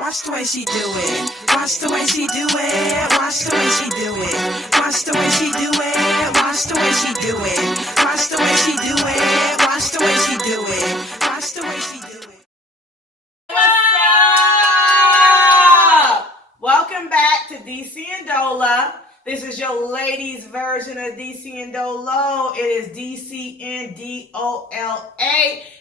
Watch the way she do it. Watch the way she do it. Watch the way she do it. Watch the way she do it. Watch the way she do it. Watch the way she do it. Watch the way she do it. Watch the way she do it. What's up? Welcome back to DCNDola. This is your ladies' version of DCNDola. It is DCNDola,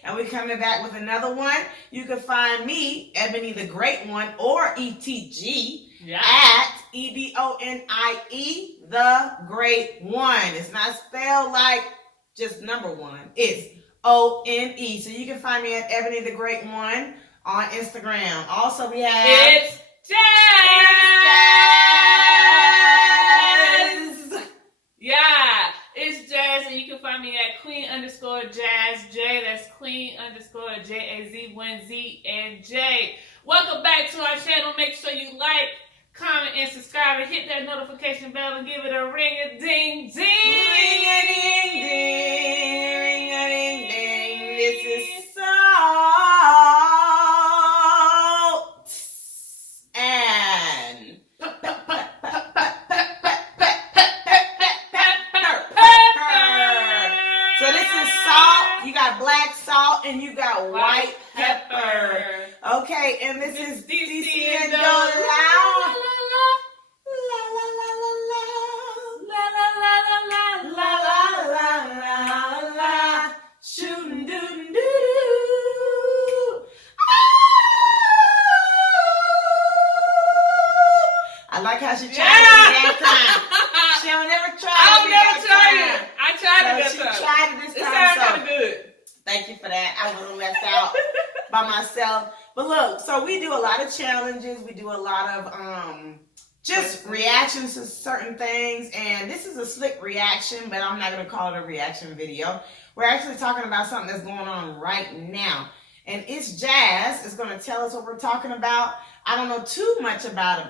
and we're coming back with another one. You can find me, Ebony the Great One, or ETG, at EBONIE, the Great One. It's not spelled like just number one. It's ONE. So you can find me at Ebony the Great One on Instagram. Also, we have... It's Jazz! Yeah, it's Jazz, and you can find me at Queen_JazzJ. That's Queen_JAZ1Z and J. Welcome back to our channel. Make sure you like, comment, and subscribe, and hit that notification bell and give it a ring-a-ding-ding. Ring-a-ding-ding, ring-a-ding-ding. This is Salt and Pepper. So this is salt. You got black salt and you got white pepper. Okay, and this is DCNDola. Shootin' doo doo. I like how she tried it that time. She don't never try it. I tried it She this time. tried it this It time. sounds So kind of good. thank you for that. I wasn't left out by myself. But look, so we do a lot of challenges. We do a lot of just reactions to certain things. And this is a slick reaction, but I'm not going to call it a reaction video. We're actually talking about something that's going on right now. And it's Jazz is going to tell us what we're talking about. I don't know too much about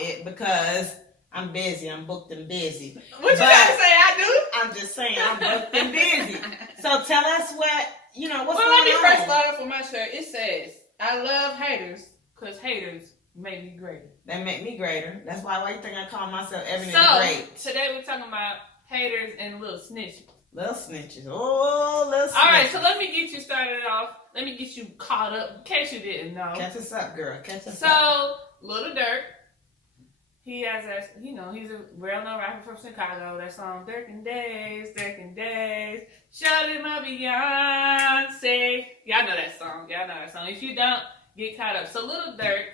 it because I'm busy. I'm booked and busy. What you trying to say I do? I'm just saying I'm booked and busy. So tell us what's Well, going let on. me first start off with my shirt. It says, I love haters because haters make me greater. That make me greater. That's why you think I call myself Ebony the So, Great. today we're talking about haters and little snitches. Little snitches. Oh, little snitches. All right, so let me get you started off. Let me get you caught up in case you didn't know. Catch us up, girl. Catch us up. So, Little Durk, he has a, he's a well-known rapper from Chicago. That song, Durk and Days, Shawty my Beyonce. Y'all know that song. If you don't, get caught up. So, Little Durk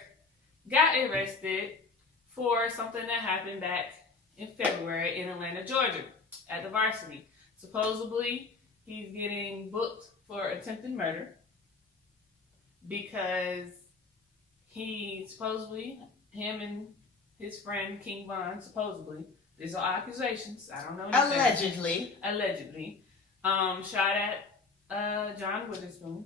got arrested for something that happened back in February in Atlanta, Georgia, at the Varsity. Supposedly, he's getting booked for attempted murder because him and his friend King Von, supposedly, these are accusations, I don't know anything. Allegedly, shot at John Witherspoon.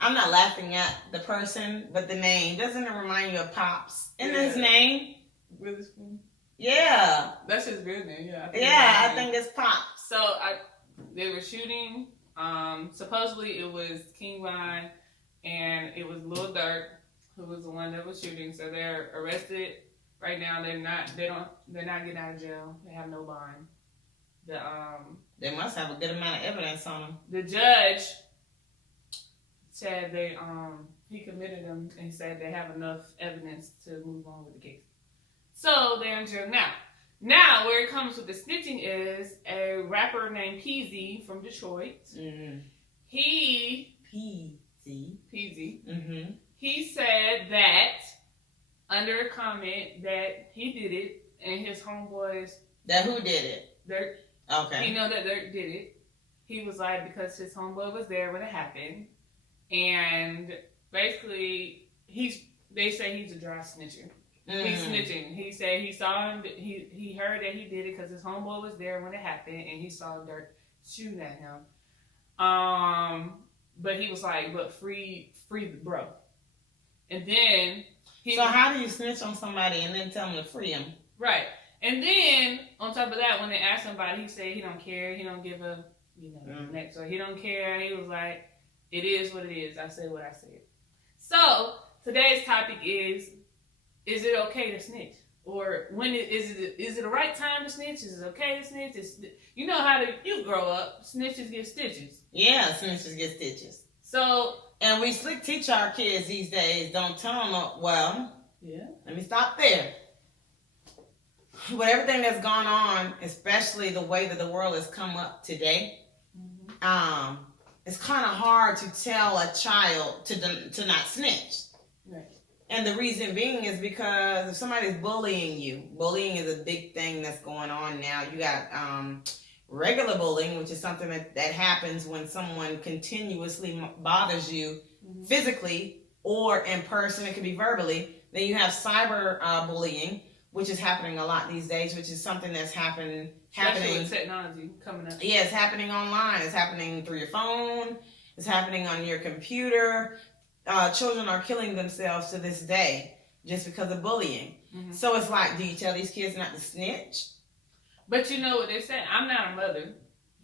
I'm not laughing at the person, but the name. Doesn't it remind you of Pops? Isn't his name? Witherspoon? Yeah. That's his real name, yeah. I think it's Pops. So they were shooting. Supposedly it was King Von and it was Lil Durk who was the one that was shooting. So they're arrested right now. They're not getting out of jail. They have no bond. They must have a good amount of evidence on them. The judge said he committed them and said they have enough evidence to move on with the case. So they're in jail now. Now, where it comes with the snitching is a rapper named Peasy from Detroit. Mm-hmm. Peasy. Mm-hmm. He said that under a comment that he did it and his homeboys. That who did it? Durk. Okay. He know that Durk did it. He was like, because his homeboy was there when it happened, and basically they say he's a dry snitcher. He's snitching. He said he saw him. He heard that he did it because his homeboy was there when it happened, and he saw Durk shooting at him. But he was like, "But free the bro." And then so how do you snitch on somebody and then tell them to free him? Right. And then on top of that, when they asked him about it, he said he don't care. He don't give a next. So he don't care. He was like, it is what it is. I said what I said. So today's topic is it okay to snitch? Or is it the right time to snitch? Is it okay to snitch? You know how you grow up, snitches get stitches. Yeah, snitches get stitches. So, and we slick teach our kids these days, don't tell them, well, yeah. Let me stop there. With everything that's gone on, especially the way that the world has come up today, it's kind of hard to tell a child to not snitch. Right. And the reason being is because if somebody's bullying you, bullying is a big thing that's going on now. You got regular bullying, which is something that happens when someone continuously bothers you physically or in person. It could be verbally. Then you have cyber bullying, which is happening a lot these days, which is something that's happening. Especially with technology coming up. Yeah, it's happening online. It's happening through your phone. It's happening on your computer. Children are killing themselves to this day just because of bullying. Mm-hmm. So it's like, do you tell these kids not to snitch? But you know what they say. I'm not a mother.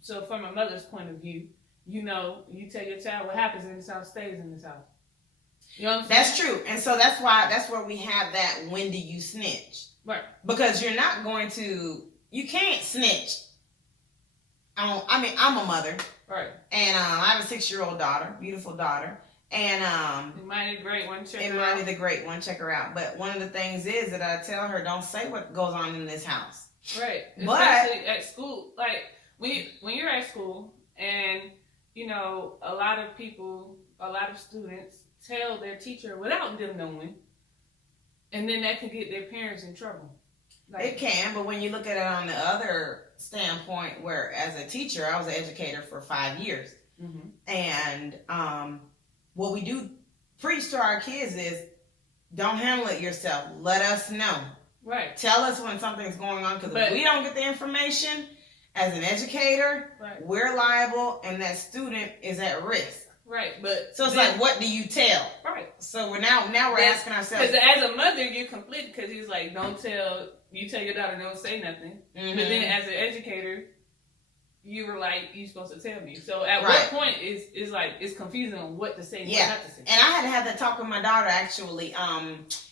So from a mother's point of view, you know, you tell your child what happens in this house stays in this house. You know what I'm saying? That's true. And so that's where we have that, when do you snitch? Right. Because you're not going to, you can't snitch. I'm a mother. Right. And I have a 6-year-old daughter, beautiful daughter. And Mighty the Great One, check her out. But one of the things is that I tell her, don't say what goes on in this house. Right. Especially at school. Like when you're at school and you know, a lot of students tell their teacher without them knowing, and then that can get their parents in trouble. Like, it can, but when you look at it on the other standpoint, where as a teacher, I was an educator for 5 years. Mm-hmm. And what we do preach to our kids is, don't handle it yourself. Let us know. Right. Tell us when something's going on, because if we don't get the information, as an educator, we're liable, and that student is at risk. Right, but so it's like, what do you tell? Right. So we're asking ourselves. Because as a mother, you're conflicted, because he's like, you tell your daughter don't say nothing. Mm-hmm. But then as an educator, you were like, you're supposed to tell me. So at what point is like, it's confusing on what to say and what not to say. And I had to have that talk with my daughter, actually.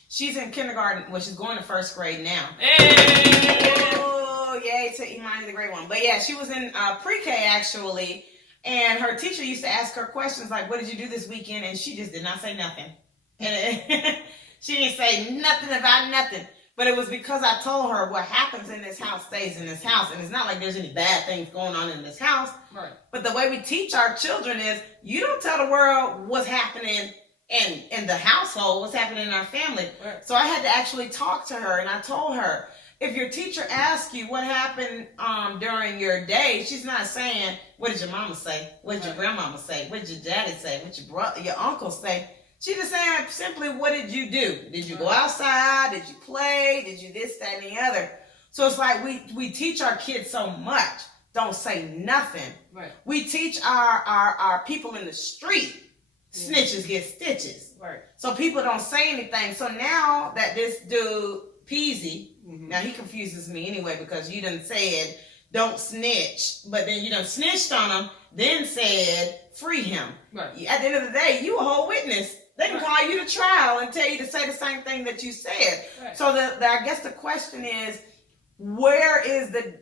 She's in kindergarten, she's going to first grade now. Hey! Oh, yay to Imani, the great one. But yeah, she was in pre-K, actually. And her teacher used to ask her questions like, what did you do this weekend? And she just did not say nothing. And she didn't say nothing about nothing. But it was because I told her what happens in this house stays in this house. And it's not like there's any bad things going on in this house. Right. But the way we teach our children is, you don't tell the world what's happening in the household, what's happening in our family. Right. So I had to actually talk to her. And I told her, if your teacher asks you what happened during your day, she's not saying, what did your mama say? What did your grandmama say? What did your daddy say? What your brother, your uncle say? She's just saying simply, what did you do? Did you go outside? Did you play? Did you this, that, and the other? So it's like we teach our kids so much. Don't say nothing. Right. We teach our people in the street, snitches get stitches. Right. So people don't say anything. So now that this dude, Peasy, now he confuses me anyway, because you done said don't snitch, but then you done snitched on him, then said free him. Right. At the end of the day, you a whole witness. They can call you to trial and tell you to say the same thing that you said. Right. So I guess the question is, where is the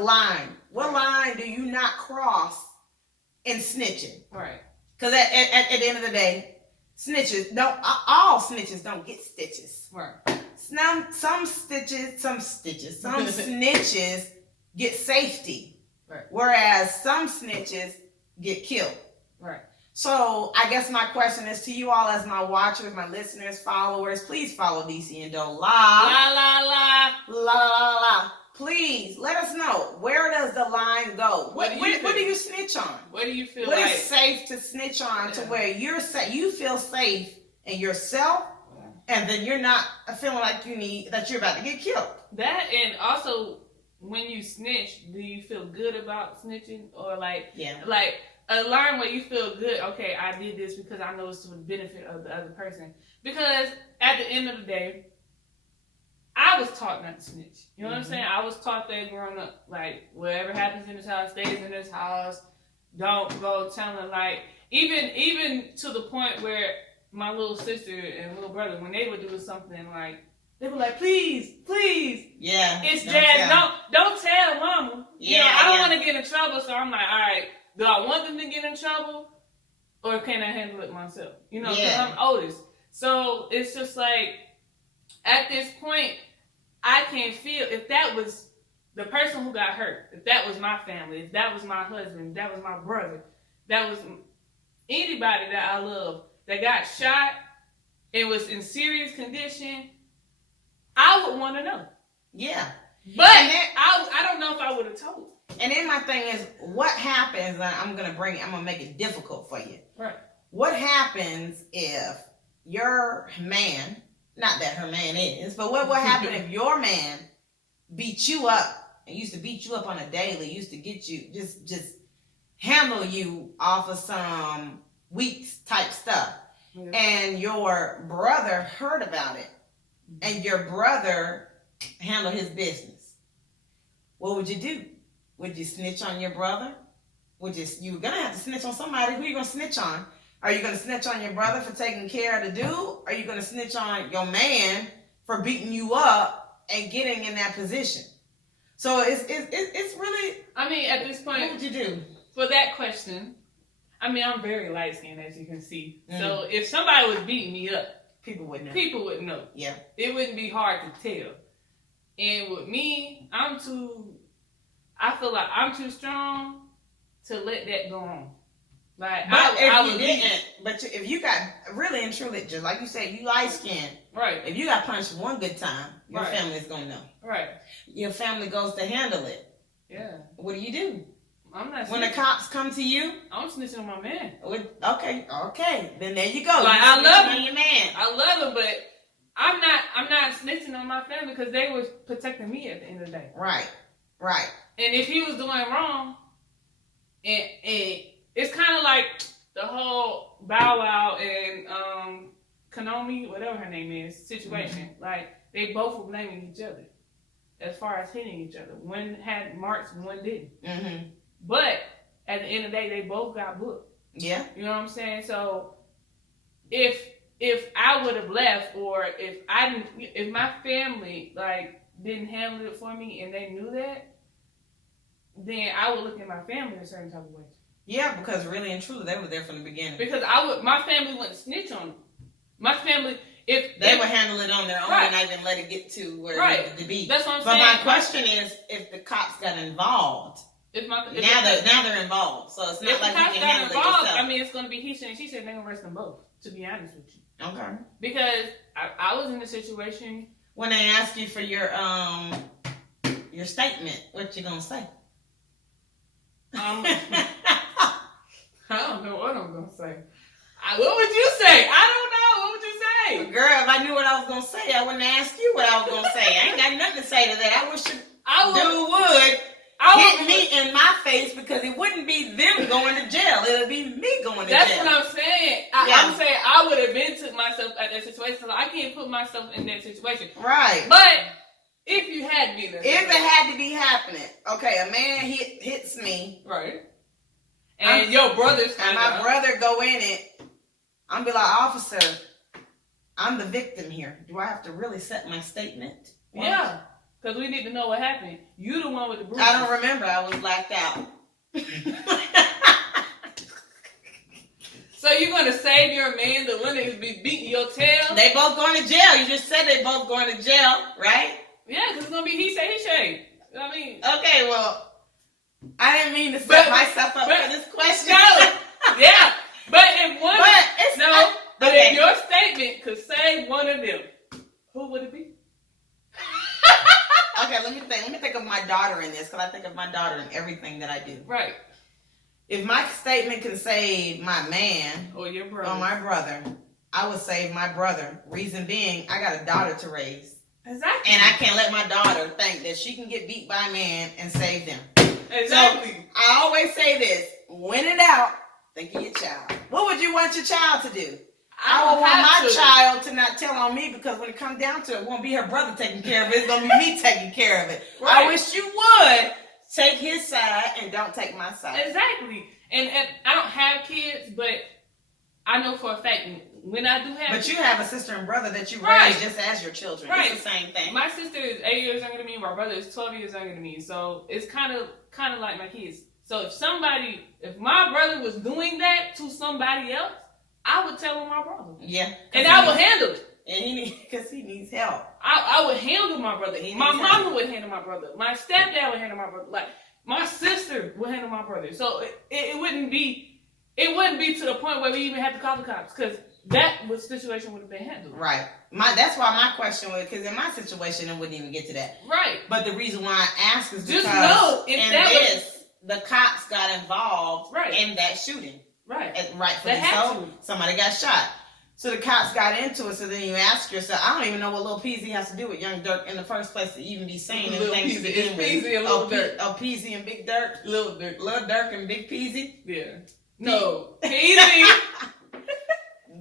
line? What line do you not cross in snitching? Right. Because at the end of the day, all snitches don't get stitches. Right. Some snitches get safety, right, whereas some snitches get killed. Right. So I guess my question is to you all, as my watchers, my listeners, followers, please follow DCNDola. La la la. La la la. Please let us know, where does the line go? What do you snitch on? What do you feel what is safe to snitch on to where you feel safe in yourself? And then you're not feeling like that you're about to get killed. That, and also when you snitch, do you feel good about snitching, or like a line where you feel good? Okay, I did this because I know it's to the benefit of the other person. Because at the end of the day, I was taught not to snitch. You know what I'm saying? I was taught that growing up, like, whatever happens in this house stays in this house. don't go telling like even to the point where my little sister and little brother, when they would do something like, they were like, please, Yeah. it's Jazz. Don't tell mama. Yeah, You know, I don't want to get in trouble, so I'm like, all right, do I want them to get in trouble, or can I handle it myself? You know, because I'm oldest. So it's just like, at this point, I can feel if that was the person who got hurt, if that was my family, if that was my husband, if that was my brother, that was anybody that I love that got shot and was in serious condition, I would want to know. Yeah. But I don't know if I would have told. And then my thing is, what happens, I'm going to make it difficult for you. Right. What happens if your man, not that her man is, but what would happen if your man beat you up and used to beat you up on a daily, used to get you, just handle you off of some weeks type stuff. Yeah. And your brother heard about it and your brother handled his business. What would you do? Would you snitch on your brother? You were going to have to snitch on somebody. Who are you going to snitch on? Are you going to snitch on your brother for taking care of the dude? Or are you going to snitch on your man for beating you up and getting in that position? So it's really... I mean, at this point... What would you do? For that question, I mean, I'm very light-skinned, as you can see. So if somebody was beating me up... People would know. Yeah. It wouldn't be hard to tell. And with me, I feel like I'm too strong to let that go on. Like, but if you got really and truly, just like you said, you light skinned. Right. If you got punched one good time, your right. family's gonna know. Right. Your family goes to handle it. Yeah. What do you do? I'm not. When the cops come to you, I'm snitching on my man. Okay. Then there you go. Like, I love him. Your man. I love him, but I'm not snitching on my family because they was protecting me at the end of the day. Right. And if he was doing wrong, and it's kind of like the whole Bow Wow and Konami, whatever her name is, situation. Mm-hmm. Like, they both were blaming each other as far as hitting each other. One had marks, one didn't. Mm-hmm. But at the end of the day, they both got booked. Yeah. You know what I'm saying? So if I would have left, or if my family didn't handle it for me and they knew that, then I would look at my family a certain type of way. Yeah, because really and truly, they were there from the beginning. Because my family wouldn't snitch on them. My family, if they would handle it on their own, right. And not even let it get to where it needed to be. That's what I'm saying. But my question is, if the cops got involved, now they're involved, so it's not like you can handle it yourself. I mean, it's going to be he said and she said. They're going to arrest them both. To be honest with you. Okay. Because I was in a situation when they asked you for your statement. What you gonna say? I don't know what I'm gonna say. What would you say? I don't know. What would you say? Well, girl, if I knew what I was gonna say, I wouldn't ask you what I was gonna say. I ain't got nothing to say to that. I wish dude would hit me in my face, because it wouldn't be them going to jail. It would be me going to jail. That's what I'm saying. I'm saying I would have took myself at that situation. So I can't put myself in that situation. Right. But if you had to be there. If it had to be happening. Okay, a man hits me. Right. And your brother's and my brother go in it. I'm be like, officer, I'm the victim here. Do I have to really set my statement? Yeah. Because we need to know what happened. You the one with the bruises. I don't remember. I was blacked out. So you're going to save your man, the one that be beating your tail? They both going to jail. You just said they both going to jail, right? Yeah, because it's going to be he say, he say. I mean. Okay, well, I didn't mean to set myself up for this question. No. Yeah. But if one. But if your statement could save one of them, who would it be? Okay, let me think of my daughter in this, because I think of my daughter in everything that I do. Right. If my statement can save my man or your brother, or my brother, I would save my brother. Reason being, I got a daughter to raise. Exactly. And I can't let my daughter think that she can get beat by a man and save them. Exactly. So I always say this: when in doubt, think of your child. What would you want your child to do? I would want my child to not tell on me, because when it comes down to it, it won't be her brother taking care of it. It's going to be me taking care of it. Right. I wish you would take his side and don't take my side. Exactly. And I don't have kids, but I know for a fact when I do have But kids, you have a sister and brother that you Right. raise just as your children. Right. It's the same thing. my sister is 8 years younger than me. My brother is 12 years younger than me. So it's kind of like my kids. So if my brother was doing that to somebody else, I would tell him my brother. Yeah. And I would handle it. And because he needs help. I would handle my brother. He My needs mama help. would handle my brother. My stepdad would handle my brother. Like my sister would handle my brother. So it wouldn't be to the point where we even had to call the cops, because that situation would have been handled. Right. That's why my question was, because in my situation, it wouldn't even get to that. Right. But the reason why I ask is because Just know if in that this, the cops got involved Right. in that shooting. Right. And rightfully They had so. to. Somebody got shot. So the cops got into it. So then you ask yourself, I don't even know what Lil Peasy has to do with Young Durk in the first place to even be saying Lil anything to Peasy. begin It's with. Peasy and Lil Durk. Peasy and Big Durk. Lil Durk. Lil Durk and Big Peasy. Yeah. No. Easy.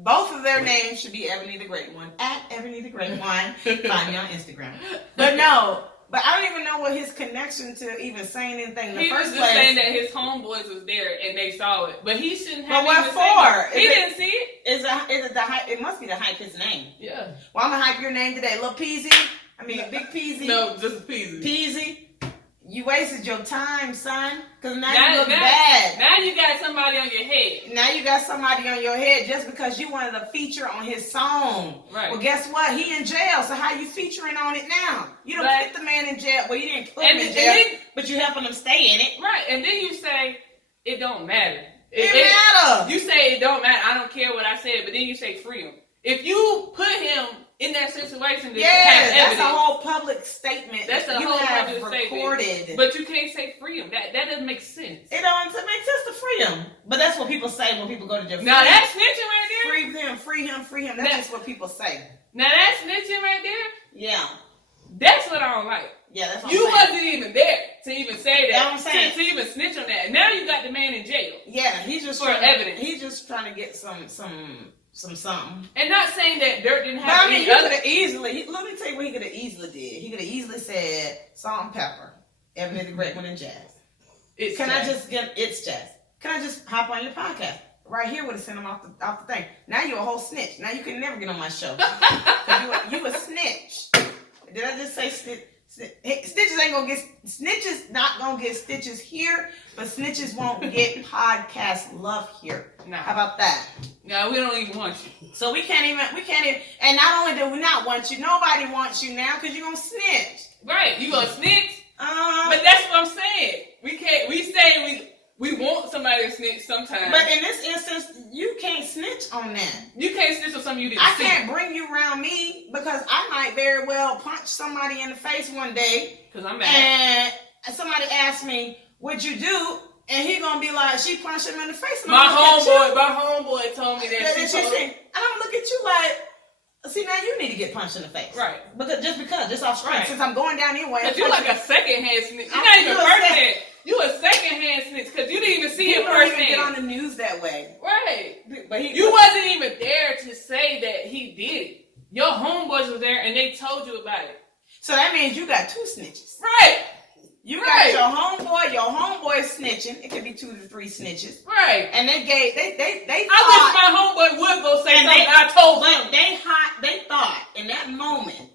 Both of their names should be Ebony the Great One. At Ebony the Great One. Find me on Instagram. But no. But I don't even know what his connection to even saying anything in the He was first just place. saying that his homeboys was there and they saw it, but he shouldn't have. But what even said that. for? He didn't see it. Is it the hype? It must be to hype his name. Yeah. Well, I'm gonna hype your name today, Lil Peasy. Big Peasy. No, just Peasy. Peasy. You wasted your time, son. Cause now Now- you look now- bad. Now you got somebody on your head. Now you got somebody on your head just because you wanted a feature on his song. Right. Well, guess what? He in jail. So how you featuring on it now? You don't Right. put the man in jail. Well, you didn't put And him in then- jail, but you helping him stay in it. Right, and then you say it don't matter. It matter. You say it don't matter. I don't care what I said, but then you say free him. If you put him in that situation, that Yes, have that's evidence, a whole public statement. That's a you whole have public recorded. statement. But you can't say free him. That doesn't make sense. It don't make sense to free him. But that's what people say when people go to jail. Now that's snitching right there. Free him, free him, free him. That's That- just what people say. Now that's snitching right there. Yeah. That's what I don't like. Yeah, that's what You I'm saying. wasn't even there to even say That's that. what I'm saying. To even snitch on that. Now you got the man in jail. Yeah, he's just For trying evidence. He's just trying to get some something. And not saying that Durk didn't But have I mean, any he other. could have easily. Let me tell you what he could have easily did. He could have easily said salt and pepper, Ebony the Great One and Jazz. Can I just get it's Jazz? Can I just hop on your podcast? Right here would have sent him off the thing. Now you're a whole snitch. Now you can never get on my show. 'Cause you a snitch. Did I just say snitch? Snitches ain't gonna get snitches. Not gonna get stitches here, but snitches won't get podcast love here. Nah. How about that? No, we don't even want you. So we can't even. And not only do we not want you, nobody wants you now because you're gonna snitch. Right, you gonna snitch? Uh-huh. But that's what I'm saying. We can't. We say we want somebody to snitch sometimes. But in this instance, you can't snitch on that. You can't snitch on something you didn't I see. can't bring you around me because I might very well punch somebody in the face one day, Cause I'm mad. and somebody asks me, "What'd you do?" And he gonna be like, "She punched him in the face." And My I'm looking at homeboy told me that you, she told. and I'm looking at you like, see, now you need to get punched in the face, Right. Because just off screen, Right. since I'm going down anyway. Cause you like a secondhand snitch. You're I'm- not even you a first sec- hand. You a secondhand snitch because you didn't even see it People don't first even get on hand. the news that way. Right. But You wasn't even there to say that he did it. Your homeboys were there and they told you about it. So that means you got two snitches. Right. You Right. got your homeboy snitching. It could be 2 to 3 snitches. Right. And they I thought, wish my homeboy would go say and something. they- I told but him. they thought in that moment,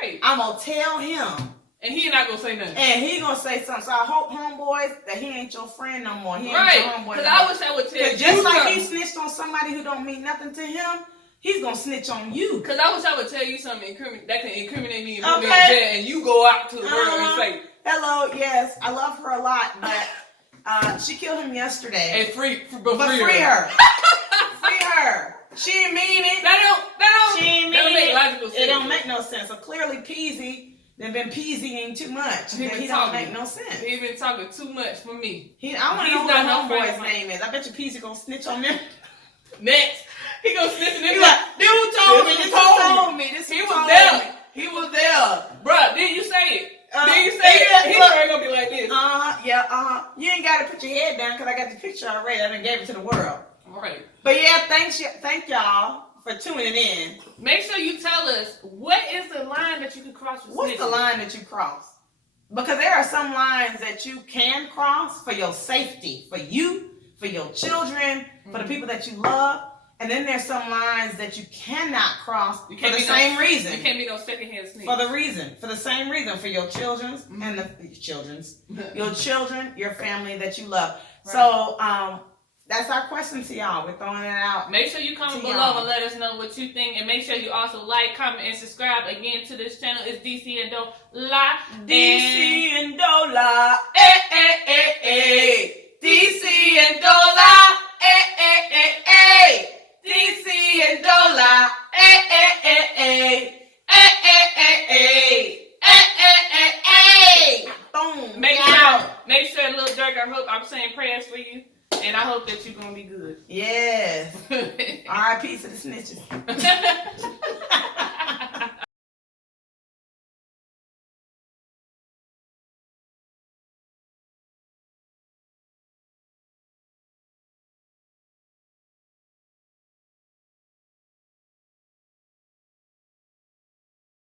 Right. I'm gonna tell him, And he not gonna say nothing. and he gonna say something. So I hope, homeboys, that he ain't your friend no more. He ain't Right. your homeboy. Because No I more. wish I would tell you. 'Cause just like something. he snitched on somebody who don't mean nothing to him, he's gonna snitch on you. Because I wish I would tell you something that can incriminate me and put me in Okay. jail, and you go out to the world and Uh-huh. say, Hello, yes, I love her a lot, but she killed him yesterday. "Hey, But free her. Free her. She didn't mean it. That don't She didn't that don't mean make it. logical sense. It don't make no sense. So clearly Peasy, they've been Peasying too much. He He been don't talking. make no sense. He been talking too much for me. I want to He's know what not no friend homeboy's of mine. name is. I bet you Peasy gonna snitch on them. Next, he gonna snitch and He be like, like, dude told me. This This who who told told me. This he who was told there. me. He was there. "Bruh, didn't you say it? Didn't you say yeah, it?" He's look. probably gonna be like this. Yeah. You ain't got to put your head down because I got the picture already. I done gave it to the world. All right. But yeah, thank y'all for tuning in. Make sure you tell us what is the line that you can cross with What's the snitching? line that you cross? Because there are some lines that you can cross for your safety, for you, for your children, for the people that you love. And then there's some lines that you cannot cross for the same reason. You can't be no secondhand snitch. For the same reason, for your children's and your children, your family that you love. Right. So that's our question to y'all. We're throwing it out. Make sure you comment below and let us know what you think, and make sure you also like, comment, and subscribe again to this channel. It's DCNDola. DCNDola. DCNDola. DCNDola. Boom. Make sure, little Durk, I hope I'm saying prayers for you, and I hope that you're gonna be good. Yes. R.I.P. to the snitches.